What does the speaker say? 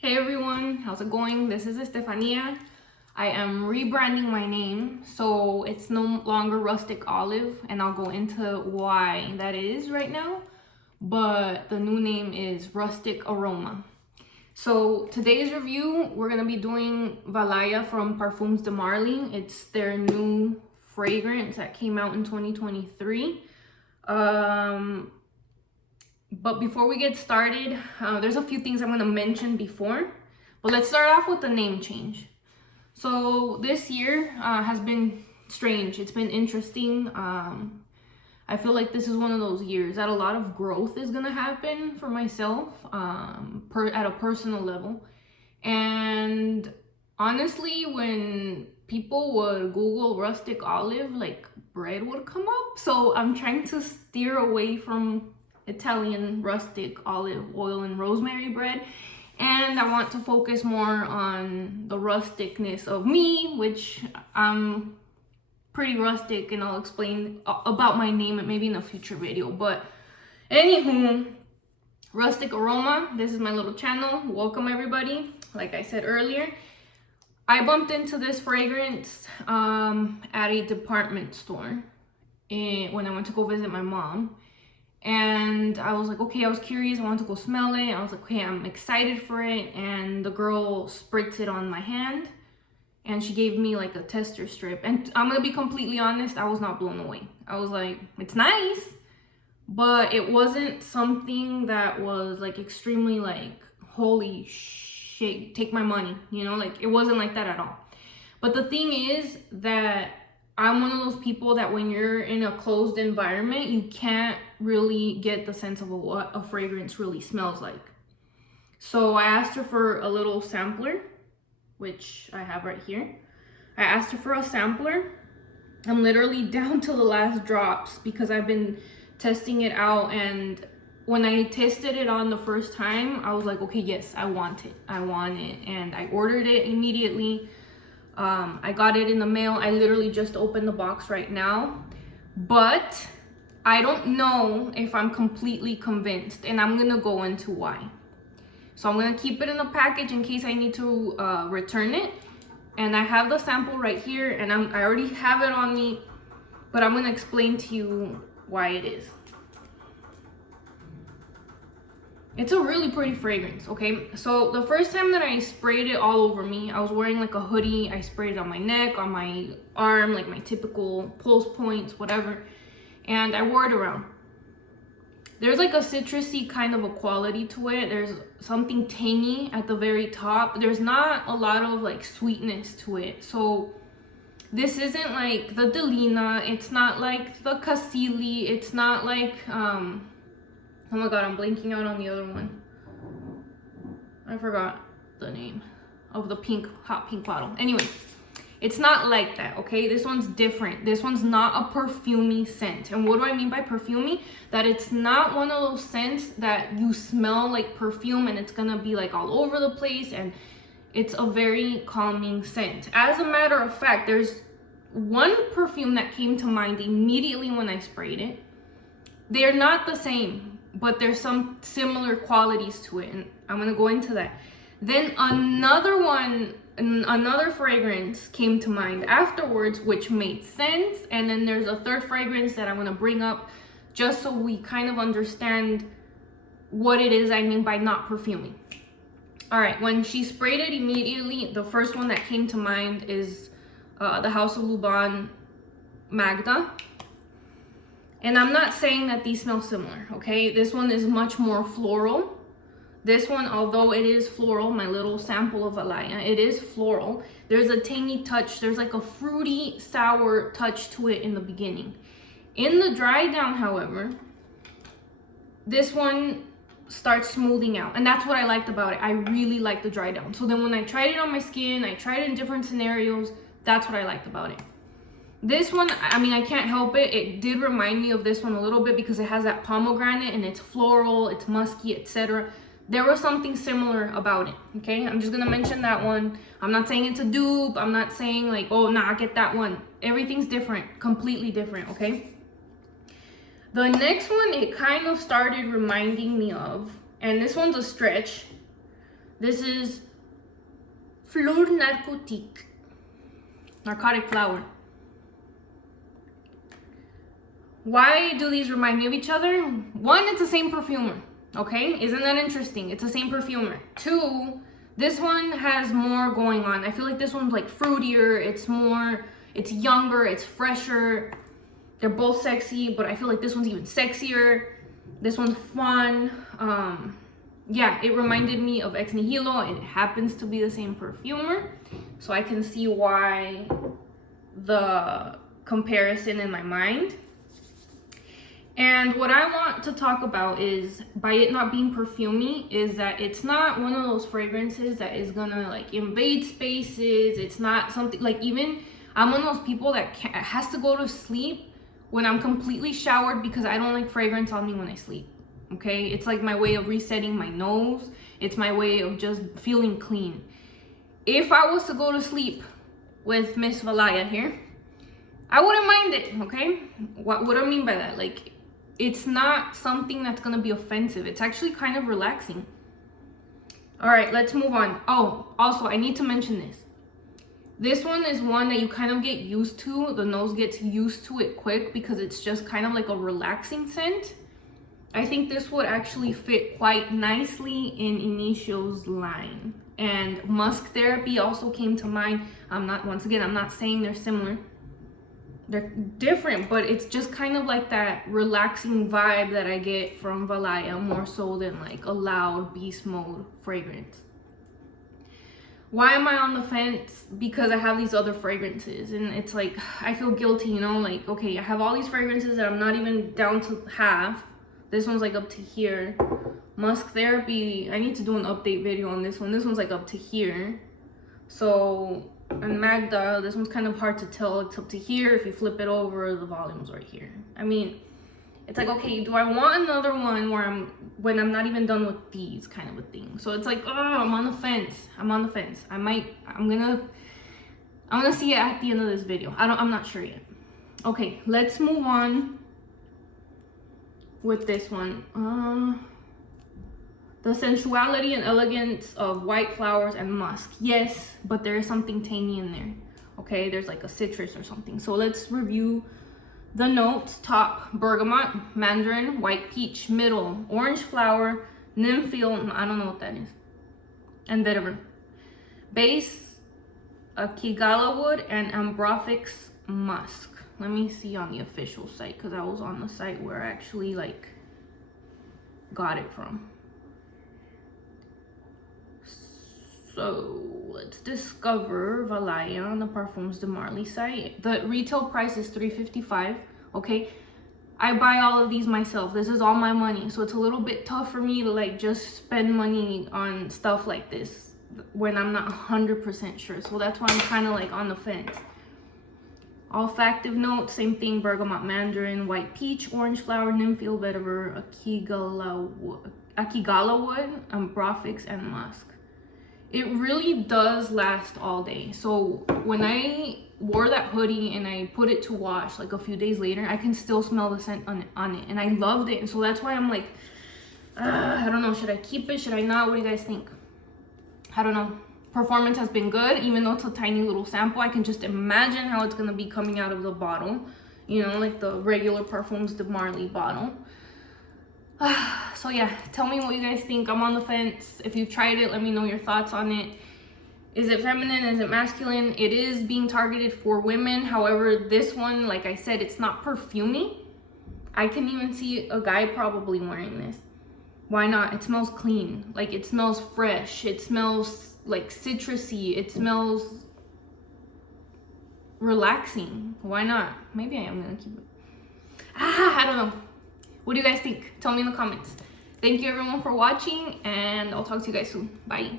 Hey everyone, how's it going? This is Estefania. I am rebranding my name, so it's no longer Rustic Olive, and I'll go into why that is right now. But the new name is Rustic Aroma. So today's review, we're gonna be doing Valaya from Parfums De Marly. It's their new fragrance that came out in 2023. But before we get started, there's a few things I'm going to mention before. But let's start off with the name change. So this year has been strange. It's been interesting. I feel like this is one of those years that a lot of growth is going to happen for myself at a personal level. And honestly, when people would Google rustic olive, like bread would come up. So I'm trying to steer away from Italian rustic olive oil and rosemary bread, and I want to focus more on the rusticness of me, which I'm pretty rustic, and I'll explain about my name maybe in a future video. But anywho, Rustic Aroma, this is my little channel. Welcome everybody. Like I said earlier, I bumped into this fragrance at a department store when I went to go visit my mom. And I was like, okay, I was curious. I wanted to go smell it. I was like, okay, I'm excited for it. And the girl spritzed it on my hand and she gave me like a tester strip. And I'm gonna be completely honest, I was not blown away. I was like, it's nice, but it wasn't something that was like extremely like, holy shit, take my money, you know, like it wasn't like that at all. But the thing is that I'm one of those people that when you're in a closed environment, you can't really get the sense of what a fragrance really smells like. So I asked her for a little sampler, which I have right here. I asked her for a sampler. I'm literally down to the last drops because I've been testing it out, and when I tested it on the first time, I was like, okay, yes, I want it. And I ordered it immediately. I got it in the mail. I literally just opened the box right now, but I don't know if I'm completely convinced, and I'm gonna go into why. So I'm gonna keep it in the package in case I need to return it. And I have the sample right here, and I already have it on me, but I'm gonna explain to you why it is. It's a really pretty fragrance, okay? So the first time that I sprayed it all over me, I was wearing like a hoodie. I sprayed it on my neck, on my arm, like my typical pulse points, whatever. And I wore it around. There's like a citrusy kind of a quality to it. There's something tangy at the very top. There's not a lot of like sweetness to it. So this isn't like the Delina. It's not like the Cassili. It's not like, oh my god, I'm blanking out on the other one. I forgot the name of the pink, hot pink bottle. Anyways, it's not like that, okay? This one's different. This one's not a perfumey scent. And what do I mean by perfumey? That it's not one of those scents that you smell like perfume and it's gonna be like all over the place, and it's a very calming scent. As a matter of fact, there's one perfume that came to mind immediately when I sprayed it. They're not the same, but there's some similar qualities to it, and I'm gonna go into that. Then another fragrance came to mind afterwards, which made sense. And then there's a third fragrance that I'm gonna bring up just so we kind of understand what it is I mean by not perfuming. All right, when she sprayed it immediately, the first one that came to mind is the House of Luban Magda. And I'm not saying that these smell similar, okay? This one is much more floral. This one, although it is floral, my little sample of Valaya, it is floral. There's a tangy touch. There's like a fruity, sour touch to it in the beginning. In the dry down, however, this one starts smoothing out. And that's what I liked about it. I really liked the dry down. So then when I tried it on my skin, I tried it in different scenarios. That's what I liked about it. This one, I mean, I can't help it. It did remind me of this one a little bit because it has that pomegranate and it's floral, it's musky, etc. There was something similar about it, okay? I'm just gonna mention that one. I'm not saying it's a dupe. I'm not saying like, oh, nah, get that one. Everything's different, completely different, okay? The next one, it kind of started reminding me of, and this one's a stretch, This is Fleur Narcotique, narcotic flower. Why do these remind me of each other? One, it's the same perfumer, okay? Isn't that interesting? It's the same perfumer. Two, this one has more going on. I feel like this one's like fruitier, it's younger, it's fresher. They're both sexy, but I feel like this one's even sexier. This one's fun. Yeah, it reminded me of Ex Nihilo. It happens to be the same perfumer, so I can see why the comparison in my mind. And what I want to talk about is, by it not being perfumey, is that it's not one of those fragrances that is gonna like invade spaces. It's not something like, even I'm one of those people that has to go to sleep when I'm completely showered because I don't like fragrance on me when I sleep. Okay, it's like my way of resetting my nose. It's my way of just feeling clean. If I was to go to sleep with Miss Valaya here, I wouldn't mind it, okay? What do I mean by that? Like, it's not something that's gonna be offensive. It's actually kind of relaxing. All right, let's move on. Oh, also, I need to mention this. This one is one that you kind of get used to. The nose gets used to it quick because it's just kind of like a relaxing scent. I think this would actually fit quite nicely in Inicio's line. And Musk Therapy also came to mind. I'm not saying they're similar. They're different, but it's just kind of like that relaxing vibe that I get from Valaya, more so than like a loud beast mode fragrance. Why am I on the fence? Because I have these other fragrances, and it's like, I feel guilty, you know, like, okay, I have all these fragrances that I'm not even down to half. This one's like up to here. Musk Therapy, I need to do an update video on this one. This one's like up to here. So, and Magda, this one's kind of hard to tell. It's up to here. If you flip it over, the volume's right here. I mean, it's like, okay, do I want another one when I'm not even done with these, kind of a thing? So it's like, oh, I'm on the fence. I'm on the fence. I'm gonna see it at the end of this video. I'm not sure yet. Okay, let's move on with this one. The sensuality and elegance of white flowers and musk. Yes, but there is something tangy in there. Okay, there's like a citrus or something. So let's review the notes. Top, bergamot, mandarin, white peach. Middle, orange flower, nympheal, I don't know what that is, and vetiver. Base, akigala wood, and ambrophix musk. Let me see on the official site, because I was on the site where I actually like got it from. So let's discover Valaya on the Parfums De Marly site. The retail price is $3.55. Okay, I buy all of these myself. This is all my money, so it's a little bit tough for me to like just spend money on stuff like this when I'm not 100% sure. So that's why I'm kind of like on the fence. Olfactive notes, same thing: bergamot, mandarin, white peach, orange flower, nympheal, vetiver, akigala wood, ambrophix, and musk. It really does last all day. So when I wore that hoodie and I put it to wash like a few days later, I can still smell the scent on it, and I loved it. And so that's why I'm like, I don't know, should I keep it, should I not? What do you guys think? I don't know. Performance has been good, even though it's a tiny little sample. I can just imagine how it's gonna be coming out of the bottle, you know, like the regular Parfums De Marly bottle. So yeah, tell me what you guys think. I'm on the fence. If you've tried it, let me know your thoughts on it. Is it feminine? Is it masculine? It is being targeted for women. However, this one, like I said, it's not perfumey. I can even see a guy probably wearing this. Why not? It smells clean. Like, it smells fresh. It smells like citrusy. It smells relaxing. Why not? Maybe I am gonna keep it. I don't know. What do you guys think? Tell me in the comments. Thank you everyone for watching, and I'll talk to you guys soon. Bye.